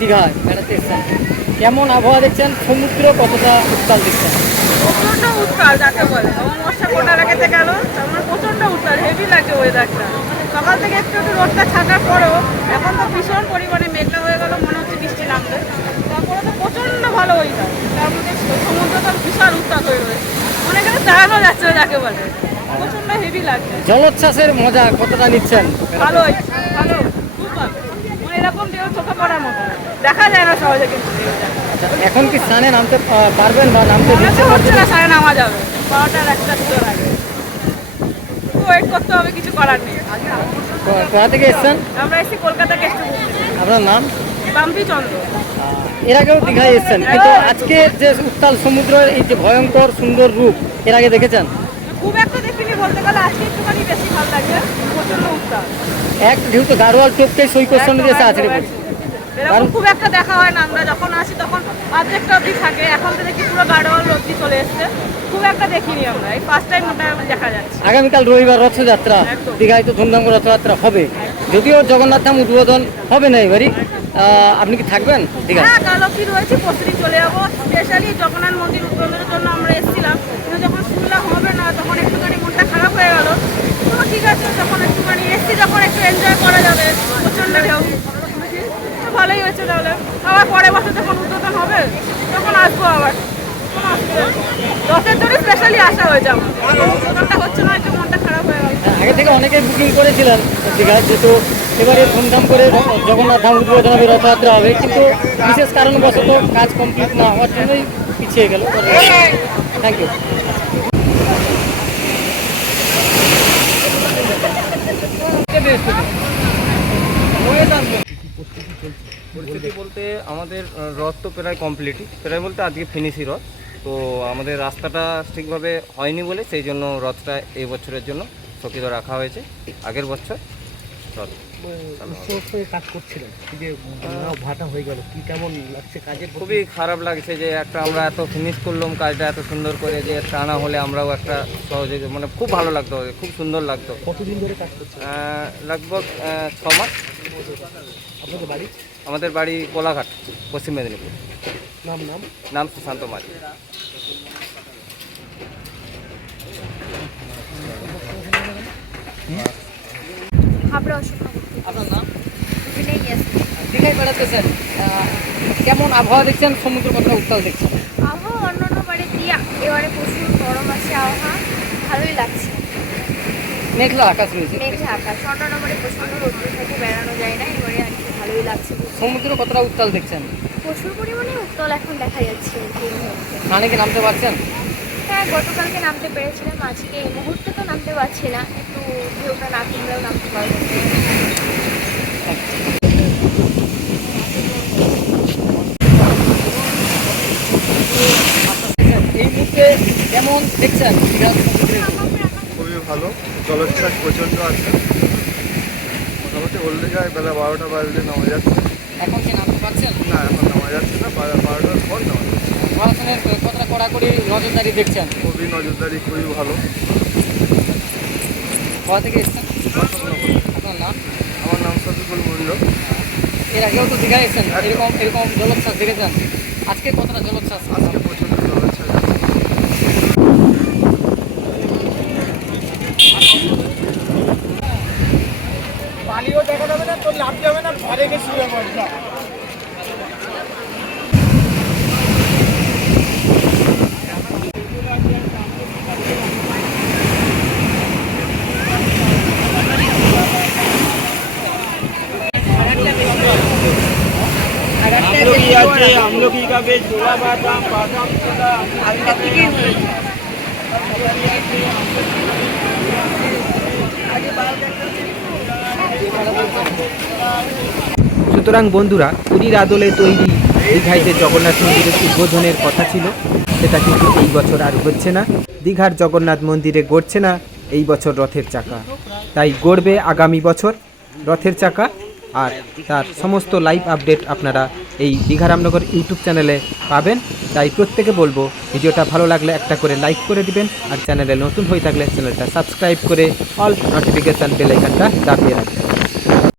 দীঘায় বেড়াতে এসেছেন। কেমন আবহাওয়া দেখছেন? সমুদ্র কতটা উত্তাল দেখছেন? প্রচণ্ড উত্তাল যাকে বলে। আমার মশা কোটা রেখেতে গেল আমার প্রচণ্ড উত্তাল হেভি লাগছে ওয়েদারটা সকাল থেকে একটু একটু রোদটা ছাটার পরেও এখন তো ভীষণ পরিমাণে মেঘলা হয়ে গেল মনে হচ্ছে বৃষ্টি নামবে। তারপরে তো প্রচণ্ড ভালো ওয়েদার তার মধ্যে সমুদ্রটা বিশাল উত্তাল হয়ে রয়েছে। মানে এখানে দাঁড়ানো যাচ্ছে যাকে বলে। প্রচণ্ড হেভি লাগছে। জলোচ্ছ্বাসের মজা কতটা নিচ্ছেন? ভালোই ভালো খুব ভালো মানে এরকম ঢেউ চোখে পড়ার মতো না। দেখা যায় না সহজে কিন্তু। আচ্ছা এখন কি স্নানে নামতে পারবেন বা নামতে হচ্ছে না সাড়ে নামা যাবে। বারোটার একটা দুটোর আগে। ওয়েট করতে হবে কিছু করার নেই। কো- কোথা থেকে এসেছেন? আমরা এসেছি কলকাতা গেস্ট আপনার নাম? বাম্পি চন্দ্র। এর আগেও দীঘায় এসেছেন কিন্তু আজকে যে উত্তাল সমুদ্রের এই যে ভয়ঙ্কর সুন্দর রূপ এর আগে দেখেছেন? খুব একটা দেখিনি বলতে গেলে আজকে একটুখানি বেশি ভালো লাগে প্রচণ্ড উত্তাল। এক যেহেতু গাড়োয়াল টোপকে সৈকত দিয়েছে আছড়ে পড়ছে এরকম খুব একটা দেখা হয় না আমরা যখন আসি তখন অর্ধেকটা অবধি থাকে। এখন তো দেখি পুরো গাড়োয়াল অবধি চলে এসছে? খুব একটা দেখিনি আমরা এই ফার্স্ট টাইম মোটামুটি দেখা যাচ্ছে। আগামীকাল রবিবার রথযাত্রা দীঘায় তো ধুমধাম করে রথযাত্রা হবে। যদিও জগন্নাথ ধাম উদ্বোধন হবে না এবারই। আপনি কি থাকবেন হ্যাঁ রয়েছে চলে যাব। স্পেশালি জগন্নাথ মন্দির উদ্বোধনের জন্য আমরা এসেছিলাম। কিন্তু যখন শুনলাম হবে না তখন একটুখানি মনটা খারাপ হয়ে গেল। তো ঠিক আছে যখন একটুখানি এসছি যখন একটু এনজয় করা যাবে প্রচণ্ড ঢেউ তো ভালোই হয়েছে তাহলে আবার পরের বছর যখন উদ্বোধন হবে তখন আসব আবার। জন্য স্পেশালি আসা হয়ে যাব। উদ্বোধনটা হচ্ছে না একটু মনটা খারাপ হয়ে গেল আগে থেকে অনেকে বুকিং করেছিলেন দীঘা যেহেতু এবারে ধুমধাম করে জগন্নাথ ধাম উদ্বোধন হবে রথযাত্রা হবে কিন্তু বিশেষ কারণবশত কাজ কমপ্লিট না হওয়ার জন্যই পিছিয়ে গেল। থ্যাংক ইউ পরিস্থিতি বলতে আমাদের রথ তো প্রায় কমপ্লিটই প্রায় বলতে আজকে ফিনিশই রথ তো আমাদের রাস্তাটা ঠিকভাবে হয়নি বলে সেই জন্য রথটা এই বছরের জন্য স্থগিত রাখা হয়েছে। আগের বছর। রথ কাজ করছিলেন। যে ভাটা হয়ে গেল কি কেমন লাগছে কাজের খুবই খারাপ লাগছে যে একটা আমরা এত ফিনিশ করলাম কাজটা এত সুন্দর করে যে টানা হলে আমরাও একটা সহজে মানে খুব ভালো লাগতো খুব সুন্দর লাগতো। কতদিন ধরে কাজ করছেন? আহ, লগভগ ছ মাস। আপনাদের বাড়ি? আমাদের বাড়ি কোলাঘাট পশ্চিম মেদিনীপুর। নাম নাম? নাম সুশান্ত মাঝি হাবড়া আপনার নাম? দীঘায় বেড়াতেছেন। কেমন আবহাওয়া দেখছেন সমুদ্র কতটা উত্তাল দেখছেন? আবহাওয়া অন্যান্য বারে দিয়া এবারে প্রচুর গরম আছে আবহাওয়া ভালোই লাগছে। মেঘলা আকাশ রয়েছে মেঘলা আকাশ অন্যান্য বারে প্রচণ্ড রোদ্র থাকে বেড়ানো যায় না এবারে আর কি ভালোই লাগছে সমুদ্র কতটা উত্তাল দেখছেন? প্রচুর পরিমাণে উত্তল এখন দেখা যাচ্ছে। স্নানে কি নামতে পারছেন? হ্যাঁ গতকালকে নামতে পেরেছিলাম আজকে এই মুহূর্তে তো নামতে পারছি না একটু ঢেউটা না কিনলেও নামতে পারব। এই মুহূর্তে কেমন দেখছেন? ভালো জলোচ্ছ্বাস প্রচণ্ড আছে। মোটামুটি হলদে যায় বেলা বারোটা বাজলে নামা যাচ্ছে। এখন কি নামতে পারছেন? না এখন নামা যাচ্ছে না বারো- বারোটার পর নামা যাচ্ছে। প্রশাসনের কতটা কড়াকড়ি নজরদারি দেখছেন? খুবই নজরদারি খুবই ভালো। কোথা থেকে এসছেন? আপনার নাম? আমার নাম শফিকুল মূল্য এর আগেও তো দীঘায় এসছেন এরকম এরকম জলোচ্ছ্বাস দেখেছেন। আজকে কতটা জলোচ্ছ্বাস? আজকে প্রচণ্ড চাপতে হবে না, ঘরে গিয়ে শুয়ে পড়তে আছে আমলকি का বেশ ছোলা বাদাম বাদাম ছোলা আলকা থেকে আগে বাল সুতরাং বন্ধুরা, পুরীর আদলে তৈরি দীঘাইতে জগন্নাথ মন্দিরের উদ্বোধনের কথা ছিল, সেটা কিন্তু এই বছর আর হচ্ছে না। দীঘার জগন্নাথ মন্দিরে গড়ছে না এই বছর রথের চাকা। তাই গড়বে আগামী বছর রথের চাকা, আর তার সমস্ত লাইভ আপডেট আপনারা এই দীঘা রামনগর ইউটিউব চ্যানেলে পাবেন। তাই প্রত্যেকে বলব, ভিডিওটা ভালো লাগলে একটা করে লাইক করে দিবেন আর চ্যানেলে নতুন হয়ে থাকলে চ্যানেলটা সাবস্ক্রাইব করে অল নোটিফিকেশান বেলাইকানটা দাবিয়ে রাখবেন।